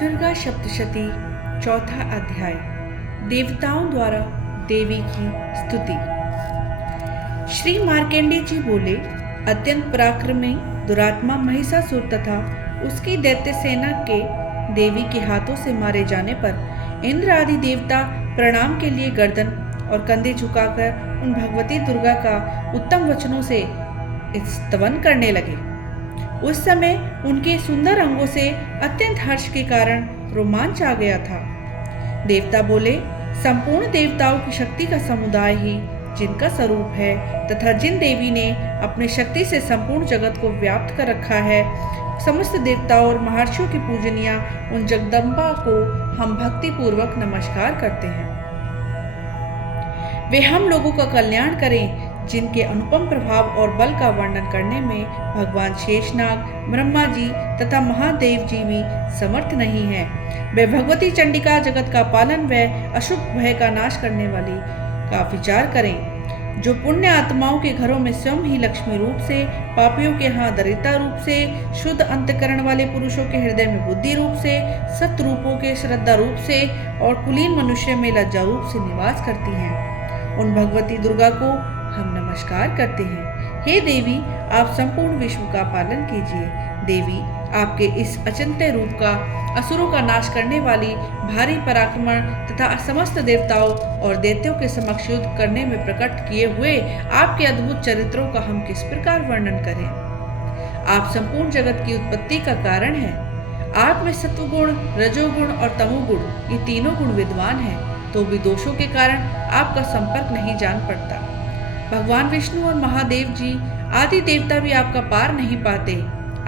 दुर्गा सप्तशती चौथा अध्याय। देवताओं द्वारा देवी की स्तुति। श्री मार्कंडेय जी बोले, अत्यंत पराक्रमी दुरात्मा महिषासुर तथा उसकी दैत्य सेना के देवी के हाथों से मारे जाने पर इंद्र आदि देवता प्रणाम के लिए गर्दन और कंधे झुकाकर उन भगवती दुर्गा का उत्तम वचनों से स्तवन करने लगे। उस समय उनके सुंदर अंगों से अत्यंत हर्ष के कारण रोमांच आ गया था। देवता बोले, संपूर्ण देवताओं की शक्ति का समुदाय ही जिनका स्वरूप है तथा जिन देवी ने अपनी शक्ति से संपूर्ण जगत को व्याप्त कर रखा है, समस्त देवताओं और महर्षियों की पूजनिया उन जगदम्बा को हम भक्ति पूर्वक नमस्कार करते हैं। वे हम लोगों का कल्याण करें, जिनके अनुपम प्रभाव और बल का वर्णन करने में भगवान शेषनाग, ब्रह्मा जी तथा महादेव जी भी समर्थ नहीं है। वे भगवती चंडिका जगत का पालन व अशुभ भय का नाश करने वाली का विचार करें, जो पुण्य आत्माओं के घरों में स्वयं ही लक्ष्मी रूप से, पापियों के यहाँ दरिद्रता रूप से, शुद्ध अंतकरण वाले पुरुषों के हृदय में बुद्धि रूप से, सत रूपों के श्रद्धा रूप से और कुलीन मनुष्य में लज्जा रूप से निवास करती हैं। उन भगवती दुर्गा को हम नमस्कार करते हैं। हे देवी, आप संपूर्ण विश्व का पालन कीजिए। देवी, आपके इस अचिंत्य रूप का असुरों का नाश करने वाली भारी पराक्रमण तथा समस्त देवताओं और दैत्यों के समक्ष युद्ध करने में प्रकट किए हुए आपके अद्भुत चरित्रों का हम किस प्रकार वर्णन करें। आप संपूर्ण जगत की उत्पत्ति का कारण हैं। आप में सत्वगुण, रजोगुण और तमोगुण ये तीनों गुण विद्वान हैं, तो भी दोषों के कारण आपका संपर्क नहीं जान पड़ता। भगवान विष्णु और महादेव जी आदि देवता भी आपका पार नहीं पाते।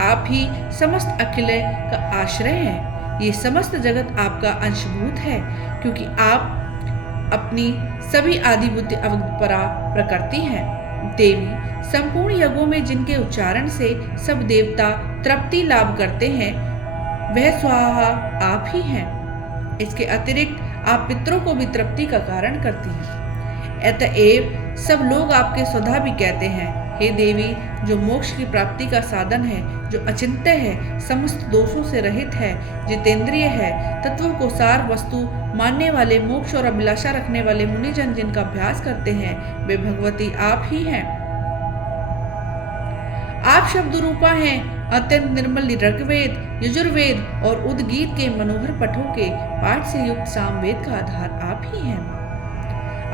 आप ही समस्त अखिल का आश्रय हैं। ये समस्त जगत आपका अंशभूत है, क्योंकि आप अपनी सभी आदि बुद्धि अवपरा प्रकृति हैं। देवी, संपूर्ण यज्ञों में जिनके उच्चारण से सब देवता तृप्ति लाभ करते हैं, वह स्वाहा आप ही हैं। इसके अतिरिक्त आप पितरों को भी तृप्ति का कारण करती हैं। अतएव सब लोग आपके स्वधा भी कहते हैं। हे देवी, जो मोक्ष की प्राप्ति का साधन है, जो अचिंत्य है, समस्त दोषों से रहित है, जितेंद्रिय है, तत्वों को सार वस्तु मानने वाले, मोक्ष और अभिलाषा रखने वाले मुनिजन जिनका अभ्यास करते हैं, वे भगवती आप ही हैं। आप शब्द रूपा हैं। अत्यंत निर्मल ऋग्वेद, यजुर्वेद और उद्गीत के मनोहर पठों के पाठ से युक्त सामवेद का आधार आप ही हैं।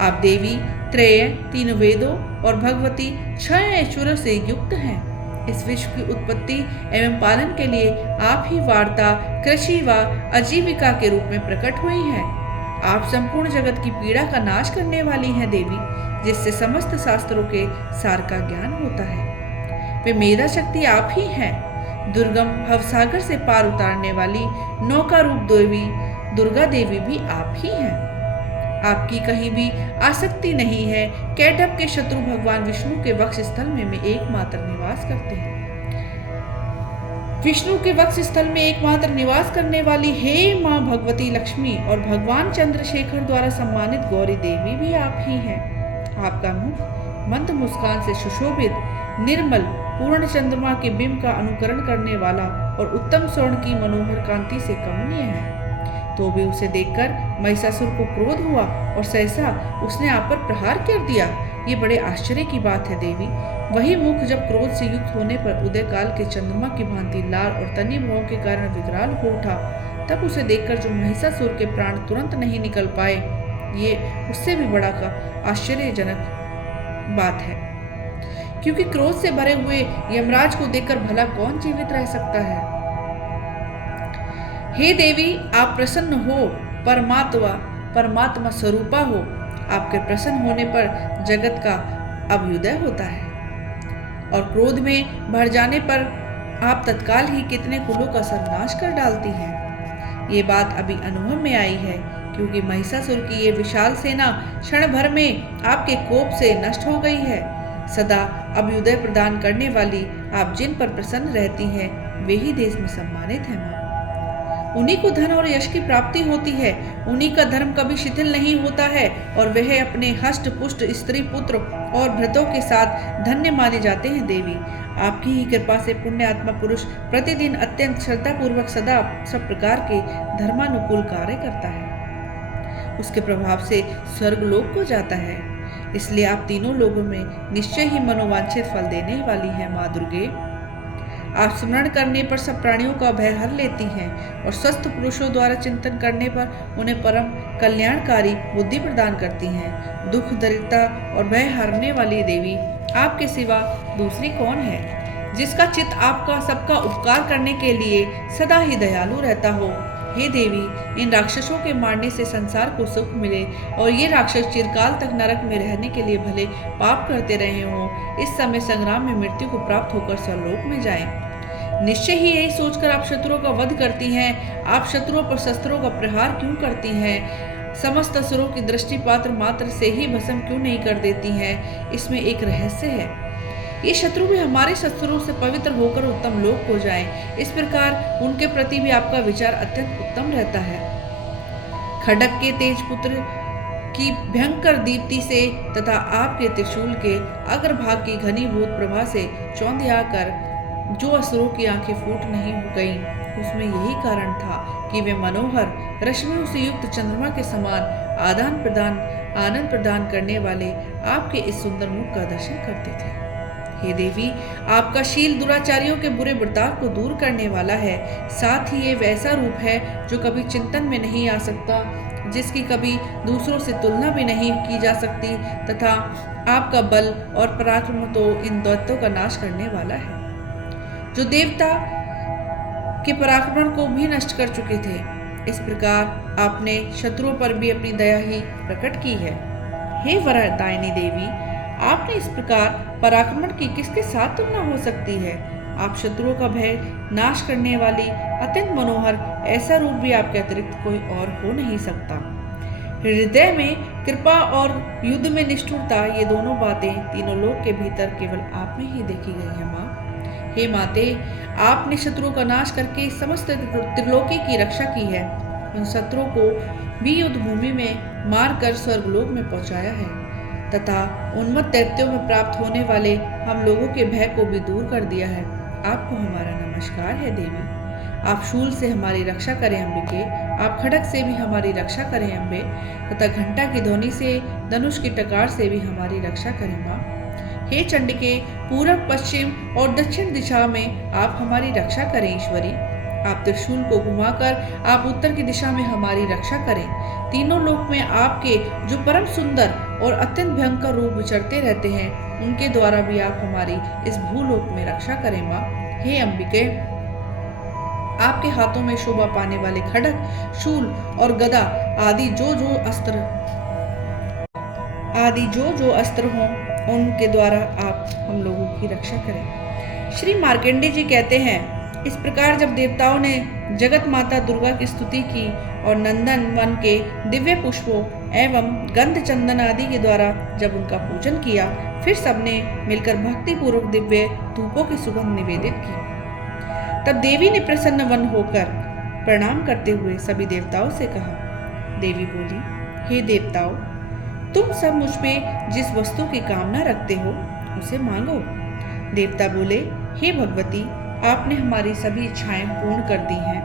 आप देवी त्रय, तीन वेदों और भगवती छह ऐश्वर्यों से युक्त हैं। इस विश्व की उत्पत्ति एवं पालन के लिए आप ही वार्ता, कृषि व आजीविका के रूप में प्रकट हुई हैं। आप संपूर्ण जगत की पीड़ा का नाश करने वाली हैं देवी, जिससे समस्त शास्त्रों के सार का ज्ञान होता है। वे मेधा शक्ति आप ही हैं। दुर्गम भवसागर से पार उतारने वाली नौका रूप देवी दुर्गा देवी भी आप ही हैं। आपकी कहीं भी आसक्ति नहीं है। कैटभ के शत्रु भगवान विष्णु के वक्ष स्थल में एकमात्र निवास करते हैं। विष्णु के वक्ष स्थल में एकमात्र निवास करने वाली हे मां भगवती लक्ष्मी और भगवान चंद्रशेखर द्वारा सम्मानित गौरी देवी भी आप ही हैं। आपका मुख मंद मुस्कान से सुशोभित, निर्मल, पूर्ण चंद्रमा के बिंब का अनुकरण करने वाला और उत्तम स्वर्ण की मनोहर कांति से कमनीय है। तो भी उसे देखकर महिषासुर को क्रोध हुआ और सहसा उसने आप पर प्रहार कर दिया। ये बड़े आश्चर्य की बात है देवी। वही मुख जब क्रोध से युक्त होने पर उदय काल के चंद्रमा की भांति लाल और तनी मोह के कारण विकराल हो उठा, तब उसे देखकर जो महिषासुर के प्राण तुरंत नहीं निकल पाए, ये उससे भी बड़ा का आश्चर्यजनक बात है, क्योंकि क्रोध से भरे हुए यमराज को देखकर भला कौन जीवित रह सकता है। हे देवी, आप प्रसन्न हो, परमात्मा स्वरूपा हो। आपके प्रसन्न होने पर जगत का अभ्युदय होता है और क्रोध में भर जाने पर आप तत्काल ही कितने कुलों का सर्वनाश कर डालती हैं। ये बात अभी अनुभव में आई है, क्योंकि महिषासुर की ये विशाल सेना क्षण भर में आपके कोप से नष्ट हो गई है। सदा अभ्युदय प्रदान करने वाली आप जिन पर प्रसन्न रहती हैं, वे ही देश में सम्मानित हैं। उन्हीं को धन और यश की प्राप्ति होती है। उन्हीं का धर्म कभी शिथिल नहीं होता है और वह अपने हष्ट पुष्ट स्त्री पुत्र और भ्रतों के साथ धन्य माने जाते हैं। देवी, आपकी ही कृपा से पुण्य आत्मा पुरुष प्रतिदिन अत्यंत श्रद्धापूर्वक सदा सब प्रकार के धर्मानुकूल कार्य करता है। उसके प्रभाव से स्वर्ग लोक को जाता है। इसलिए आप तीनों लोगों में निश्चय ही मनोवांछित फल देने वाली हैं माँ दुर्गे। आप स्मरण करने पर सब प्राणियों का भय हर लेती हैं और स्वस्थ पुरुषों द्वारा चिंतन करने पर उन्हें परम कल्याणकारी बुद्धि प्रदान करती हैं। दुख दरिद्रता और भय हारने वाली देवी आपके सिवा दूसरी कौन है, जिसका चित्त आपका सबका उपकार करने के लिए सदा ही दयालु रहता हो। हे देवी, इन राक्षसों के मारने से संसार को सुख मिले और ये राक्षस चिरकाल तक नरक में रहने के लिए भले पाप करते रहे हों, इस समय संग्राम में मृत्यु को प्राप्त होकर स्वर्लोक में जाएं। निश्चय ही यही सोचकर आप शत्रुओं का वध करती हैं। आप शत्रुओं पर शस्त्रों का प्रहार क्यों करती हैं? समस्त असुरों की दृष्टि पात्र मात्र से ही भस्म क्यों नहीं कर देती हैं? इसमें एक रहस्य है। ये शत्रु भी हमारे शस्त्रों से पवित्र होकर उत्तम लोक को जाएं। इस प्रकार उनके प्रति भी आपका विचार अत्यंत उत्तम रहता है। खड्ग के तेज पुत्र की भयंकर दीप्ति से तथा आपके त्रिशूल के अग्रभाग की घनीभूत प्रभा से चौंधिया कर जो असुरों की आंखें फूट नहीं हो गईं, उसमें यही कारण था कि वे मनोहर रश्मियों से युक्त चंद्रमा के समान आनंद प्रदान करने वाले आपके इस सुंदर मुख का दर्शन करते थे। हे देवी, आपका शील दुराचारियों के बुरे बर्ताव को दूर करने वाला है। साथ ही ये वैसा रूप है जो कभी चिंतन में नहीं आ सकता, जिसकी कभी दूसरों से तुलना भी नहीं की जा सकती, तथा आपका बल और पराक्रम तो इन दैत्यों का नाश करने वाला है, जो देवता के पराक्रमण को भी नष्ट कर चुके थे। इस प्रकार आपने शत्रुओं पर भी अपनी दया ही प्रकट की है। हे वरदायिनी देवी, आपने इस प्रकार पराक्रमण की किसके साथ तुलना हो सकती है? आप शत्रुओं का भय नाश करने वाली अत्यंत मनोहर, ऐसा रूप भी आपके अतिरिक्त कोई और हो नहीं सकता। हृदय में कृपा और युद्ध में निष्ठुरता, ये दोनों बातें तीनों लोक के भीतर केवल आप में ही देखी गई है माँ। हे माते, आपने शत्रुओं का नाश करके समस्त त्रिलोकी की रक्षा की है। उन शत्रुओं को भी युद्ध भूमि में मारकर स्वर्गलोक में पहुंचाया है तथा उन्मत्त दैत्यों में प्राप्त होने वाले हम लोगों के भय को भी दूर कर दिया है। आपको हमारा नमस्कार है देवी। आप शूल से हमारी रक्षा करें अंबिके, आप खड्ग से भी हमारी रक्षा करें अम्बे, तथा घंटा की ध्वनि से, धनुष की टकार से भी हमारी रक्षा करें माँ। हे चंडिके, पूरब पश्चिम और दक्षिण दिशा में आप हमारी रक्षा करें ईश्वरी। आप त्रिशूल को घुमाकर आप उत्तर की दिशा में हमारी रक्षा करें। तीनों लोक में आपके जो परम सुंदर और अत्यंत भयंकर रूप विचरते रहते हैं, उनके द्वारा भी आप हमारी इस भूलोक में रक्षा करें माँ। हे अंबिके, आपके हाथों में शोभा पाने वाले खड्ग, शूल और गदा आदि जो जो अस्त्र हों, उनके द्वारा आप हम लोगों की रक्षा करें। श्री मार्कंडेय जी कहते हैं, इस प्रकार जब देवताओं ने जगत माता दुर्गा की स्तुति की और नंदन वन के दिव्य पुष्पों एवं गंध चंदन आदि के द्वारा जब उनका पूजन किया, फिर सबने मिलकर भक्ति पूर्वक दिव्य धूपों की सुगंध निवेदित की। तब देवी ने प्रसन्न वन होकर प्रणाम करते हुए सभी देवताओं से कहा। देवी बोली, हे देवताओं, तुम सब मुझ में जिस वस्तु की कामना रखते हो उसे मांगो। देवता बोले, हे भगवती, आपने हमारी सभी इच्छाएं पूर्ण कर दी हैं।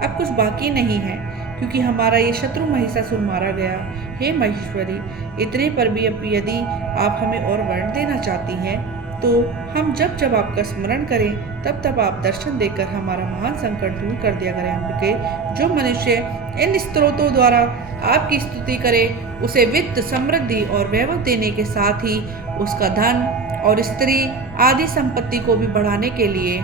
अब कुछ बाकी नहीं है, क्योंकि हमारा ये शत्रु महिषासुर मारा गया। हे महेश्वरी, इतने पर भी यदि आप हमें और वर्ण देना चाहती हैं, तो हम जब जब आपका स्मरण करें तब तब आप दर्शन देकर हमारा महान संकट दूर कर दिया करें अंबिके। जो मनुष्य इन स्तोत्रों द्वारा आपकी स्तुति करे, उसे वित्त, समृद्धि और वैभव देने के साथ ही उसका धन और स्त्री आदि संपत्ति को भी बढ़ाने के लिए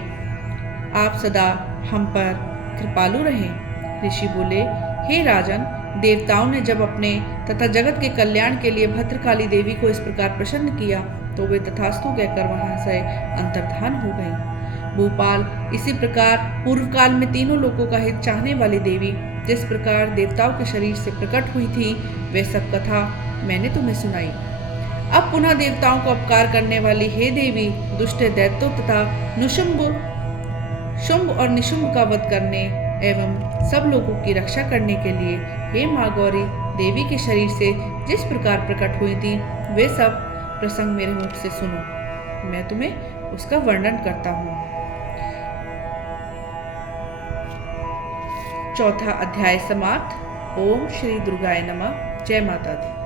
आप सदा हम पर कृपालु रहें। ऋषि बोले, हे राजन, देवताओं ने जब अपने तथा जगत के कल्याण के लिए भद्रकाली देवी को इस प्रकार प्रसन्न किया, तो वे तथास्तु कहकर वहां से अंतर्धान हो गईं। भूपाल, इसी प्रकार पूर्व काल में तीनों लोगों का हित चाहने वाली देवी जिस प्रकार देवताओं के शरीर से प्रकट हुई थी, वे सब कथा मैंने तुम्हें सुनाई। अब पुनः देवताओं को उपकार करने वाली हे देवी, दुष्ट दैत्यों तथा शुंभ और निशुंभ का वध करने एवं सब लोगों की रक्षा करने के लिए हे माँ गौरी, देवी के शरीर से जिस प्रकार प्रकट हुई थी, वे सब प्रसंग मेरे मुख से सुनो। मैं तुम्हें उसका वर्णन करता हूँ। चौथा अध्याय समाप्त। ओम श्री दुर्गाय नमः। जय माता दी।